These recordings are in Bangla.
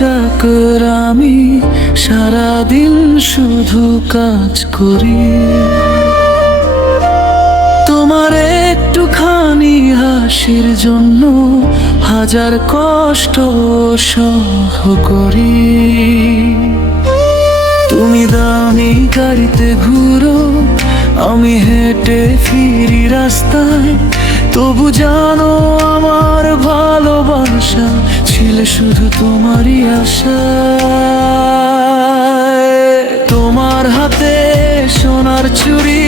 চাকর আমি, সারাদিন শুধু কাজ করি। তোমার একটুখানি হাসির জন্য হাজার কষ্ট সহ করি। তুমি দামি গাড়িতে ঘুরো, আমি হেঁটে ফিরি রাস্তায়, তবু জানো আমার ভালোবাসা ছিল শুধু তোমারই আশা। তোমার হাতে সোনার চুড়ি,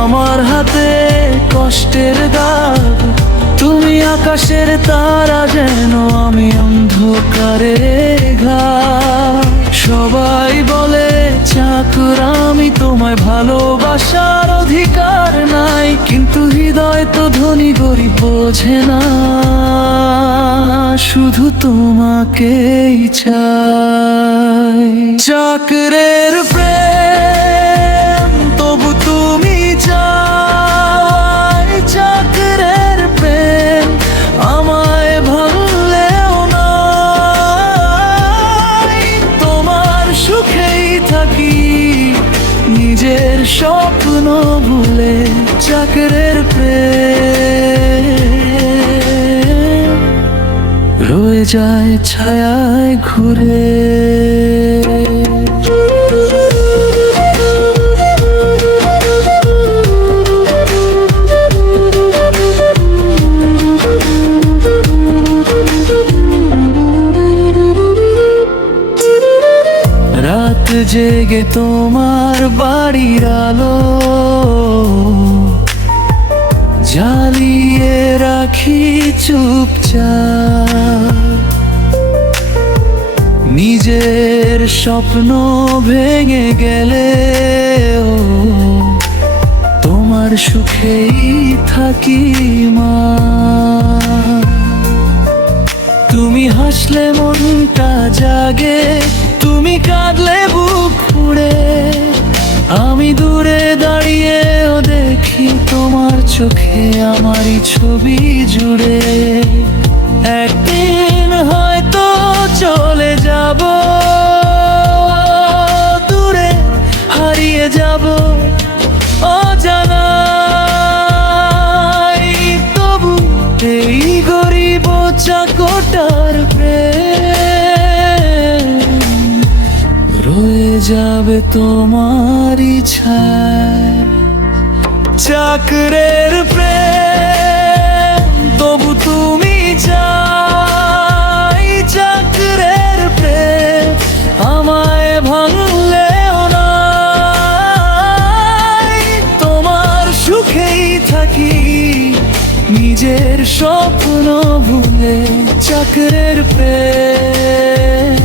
আমার হাতে কষ্টের দাগ। তুমি আকাশের তারা, যেন আমি অন্ধকারে ঘাট। সবাই বলে চাকর আমি, তোমায় ভালোবাসার অধিকার নাই, কিন্তু হৃদয় তো ধনী গরিব বোঝে না, শুধু তোমাকেই চাই। চাকরের প্রেম তবু তুমি চাই, চাকরের প্রেম আমায় ভাঙলেও নাই। তোমার সুখেই থাকি নিজের স্বপ্ন ভুলে, চাকরের প্রেম রয়ে যায় ছায়ায় ঘুরে। রাত জেগে তোমার বাড়ির আলো জ্বালিয়ে রাখি চুপচাপ। নিজের স্বপ্ন ভেঙে গেলে তোমার সুখেই থাকি মা। তুমি হাসলে মনটা জাগে, তুমি কাঁদলে বুক পুড়ে। আমি দূরে দাঁড়িয়েও দেখি তোমার চোখে আমারই ছবি জুড়ে। একদিন হয়তো চলে যাব, দূরে হারিয়ে যাব অজানায়, তবু এই গরিব চাকরটার প্রেম রয়ে যাবে তোমার ইচ্ছায়। চাকরের প্রেম তবু তুমি চাই, চাকরের প্রেম আমায় ভাঙলেও নাই। তোমার সুখেই থাকি নিজের স্বপ্ন ভুলে, চাকরের প্রেম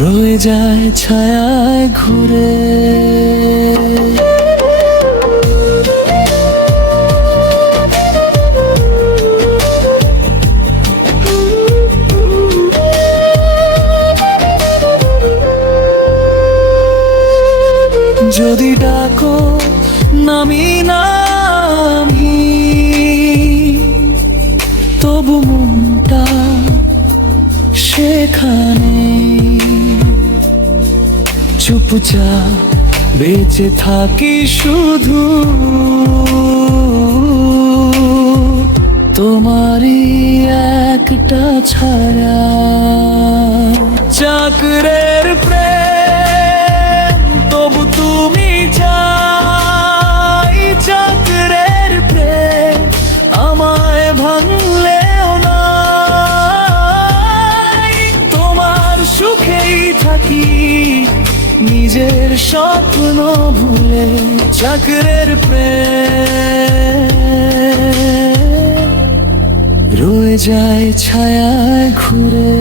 রয়ে যায় ছায়ায় ঘুরে। যদি ডাকো নামি নামি, তবু মনটা সেখানে চুপচাপ বেঁচে থাকি শুধু তোমারই একটা ছায়া। চাকরের প্রেম তবু তুমি চাই, চাকরের প্রেম আমায় ভাঙলেও নাই। তোমার সুখেই থাকি নিজের স্বপ্ন ভুলে, চাকরের প্রেম রয়ে যায় ছায়ায় ঘুরে।